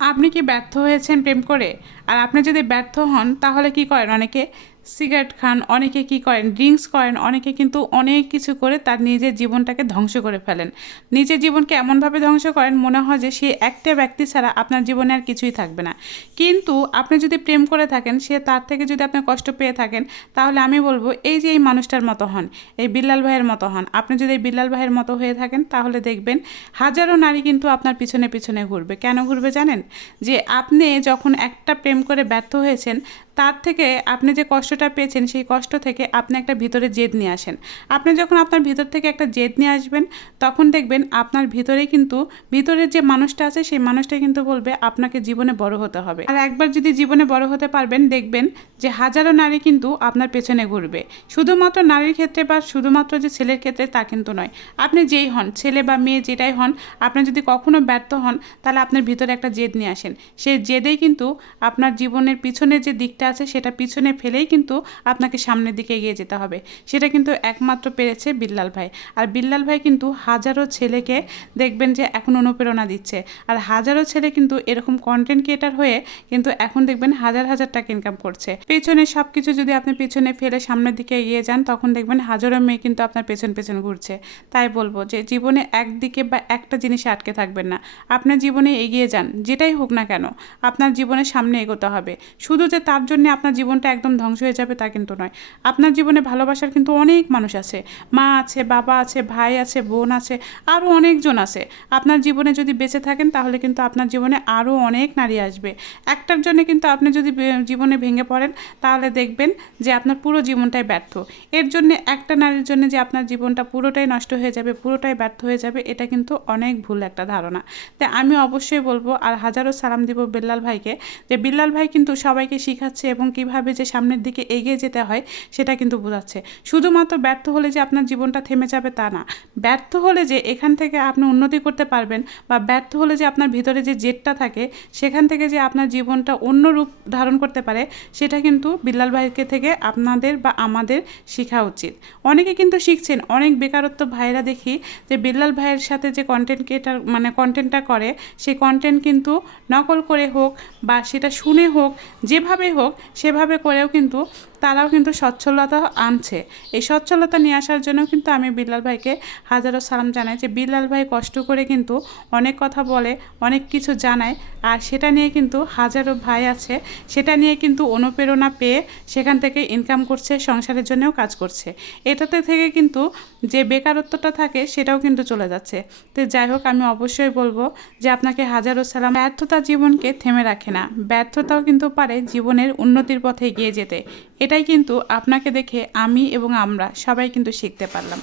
আপনি কি ব্যর্থ হয়েছেন প্রেম করে? আর আপনি যদি ব্যর্থ হন, তাহলে কি করেন অনেকে? সিগারেট খান, অনেকে কি করেন, ড্রিঙ্কস করেন, অনেকে কিন্তু অনেক কিছু করে তার নিজের জীবনটাকে ধ্বংস করে ফেলেন। নিজের জীবনকে এমনভাবে ধ্বংস করেন, মনে হয় যে সে একটা ব্যক্তি ছাড়া আপনার জীবনে আর কিছুই থাকবে না। কিন্তু আপনি যদি প্রেম করে থাকেন, সে তার থেকে যদি আপনি কষ্ট পেয়ে থাকেন, তাহলে আমি বলব, এই যে এই মানুষটার মতো হন, এই বিল্লাল ভাইয়ের মতো হন। আপনি যদি এই বিল্লাল ভাইয়ের মতো হয়ে থাকেন, তাহলে দেখবেন হাজারো নারী কিন্তু আপনার পিছনে পিছনে ঘুরবে। কেন ঘুরবে জানেন? যে আপনি যখন একটা প্রেম করে ব্যর্থ হয়েছেন তার থেকে আপনি যে কষ্টটা পেয়েছেন, সেই কষ্ট থেকে আপনি একটা ভিতরে জেদ নিয়ে আসেন। আপনি যখন আপনার ভিতর থেকে একটা জেদ নিয়ে আসবেন, তখন দেখবেন আপনার ভিতরে কিন্তু ভিতরের যে মানুষটা আছে, সেই মানুষটা কিন্তু বলবে, আপনাকে জীবনে বড় হতে হবে। আর একবার যদি জীবনে বড় হতে পারবেন, দেখবেন যে হাজারো নারী কিন্তু আপনার পেছনে ঘুরবে। শুধুমাত্র নারীর ক্ষেত্রে বা শুধুমাত্র যে ছেলের ক্ষেত্রে তা কিন্তু নয়। আপনি যেই হন, ছেলে বা মেয়ে যেটাই হন, আপনি যদি কখনো ব্যর্থ হন, তাহলে আপনার ভিতরে একটা জেদ নিয়ে আসেন। সেই জেদেই কিন্তু আপনার জীবনের পিছনের যে দিকটা আছে সেটা পিছনে ফেলেই কিন্তু আপনাকে সামনের দিকে এগিয়ে যেতে হবে। সেটা কিন্তু একমাত্র পেরেছে বিল্লাল ভাই। আর বিল্লাল ভাই কিন্তু হাজারো ছেলেকে দেখবেন যে এখন অনুপ্রেরণা দিচ্ছে। আর হাজারো ছেলে কিন্তু এরকম কন্টেন্ট ক্রিয়েটার হয়ে কিন্তু এখন দেখবেন হাজার হাজার টাকা ইনকাম করছে। পেছনে সব কিছু যদি আপনি পেছনে ফেলে সামনের দিকে এগিয়ে যান, তখন দেখবেন হাজারো মেয়ে কিন্তু আপনার পেছন পেছন ঘুরছে। তাই বলব যে জীবনে একদিকে বা একটা জিনিসে আটকে থাকবেন না। আপনার জীবনে এগিয়ে যান, যেটাই হোক না কেন, আপনার জীবনের সামনে এগোতে হবে। শুধু যে তার জন্য আপনার জীবনটা একদম ধ্বংস হয়ে যাবে তা কিন্তু নয়। আপনার জীবনে ভালোবাসার কিন্তু অনেক মানুষ আছে। মা আছে, বাবা আছে, ভাই আছে, বোন আছে আরও অনেকজন আছে। আপনার জীবনে যদি বেঁচে থাকেন তাহলে কিন্তু আপনার জীবনে আরও অনেক নারী আসবে। একটার জন্য কিন্তু আপনি যদি জীবনে ভেঙে পড়েন তাহলে দেখবেন যে আপনার পুরো জীবনটাই ব্যর্থ। এর জন্য একটা নারীর জন্য যে আপনার জীবনটা পুরোটাই নষ্ট হয়ে যাবে, পুরোটাই ব্যর্থ হয়ে যাবে, এটা কিন্তু অনেক ভুল একটা ধারণা। তাই আমি অবশ্যই বলব আর হাজারো সালাম দিব বিল্লাল ভাইকে যে, বিল্লাল ভাই কিন্তু সবাইকে শিখাচ্ছে এবং কীভাবে যে সামনের দিকে এগিয়ে যেতে হয় সেটা কিন্তু বোঝাচ্ছে। শুধুমাত্র ব্যর্থ হলে যে আপনার জীবনটা থেমে যাবে তা না। ব্যর্থ হলে যে এখান থেকে আপনি উন্নতি করতে পারবেন বা ব্যর্থ হলে যে আপনার ভিতরে যে জেদটা থাকে, সেখান থেকে যে আপনার জীবনটা অন্য রূপ ধারণ করতে পারে, সেটা কিন্তু বিল্লাল ভাইকে থেকে আপনাদের বা আমাদের শেখা উচিত। অনেকে কিন্তু শিখছেন, অনেক বেকারত্ব ভাইরা দেখি যে বিল্লাল ভাইয়ের সাথে যে কন্টেন্ট ক্রিয়েটার মানে কন্টেন্টটা করে, সেই কন্টেন্ট কিন্তু নকল করে হোক বা সেটা শুনে হোক, যেভাবে হোক সেভাবে করেও কিন্তু তারাও কিন্তু সচ্ছলতা আনছে। এই সচ্ছলতা নিয়ে আসার জন্য কিন্তু আমি বিল্লাল ভাইকে হাজারো সালাম জানাই যে বিল্লাল ভাই কষ্ট করে কিন্তু অনেক কথা বলে, অনেক কিছু জানায় আর সেটা নিয়ে কিন্তু হাজারো ভাই আছে। সেটা নিয়ে কিন্তু অনুপ্রেরণা পেয়ে সেখান থেকে ইনকাম করছে, সংসারের জন্যও কাজ করছে। এটাতে থেকে কিন্তু যে বেকারত্বটা থাকে সেটাও কিন্তু চলে যাচ্ছে। তো যাই হোক, আমি অবশ্যই বলব যে আপনাকে হাজারো সালাম। ব্যর্থতা জীবনকে থেমে রাখে না। ব্যর্থতাও কিন্তু পারে জীবনের উন্নতির পথে এগিয়ে যেতে। এটাই কিন্তু আপনাকে দেখে আমি এবং আমরা সবাই কিন্তু শিখতে পারলাম।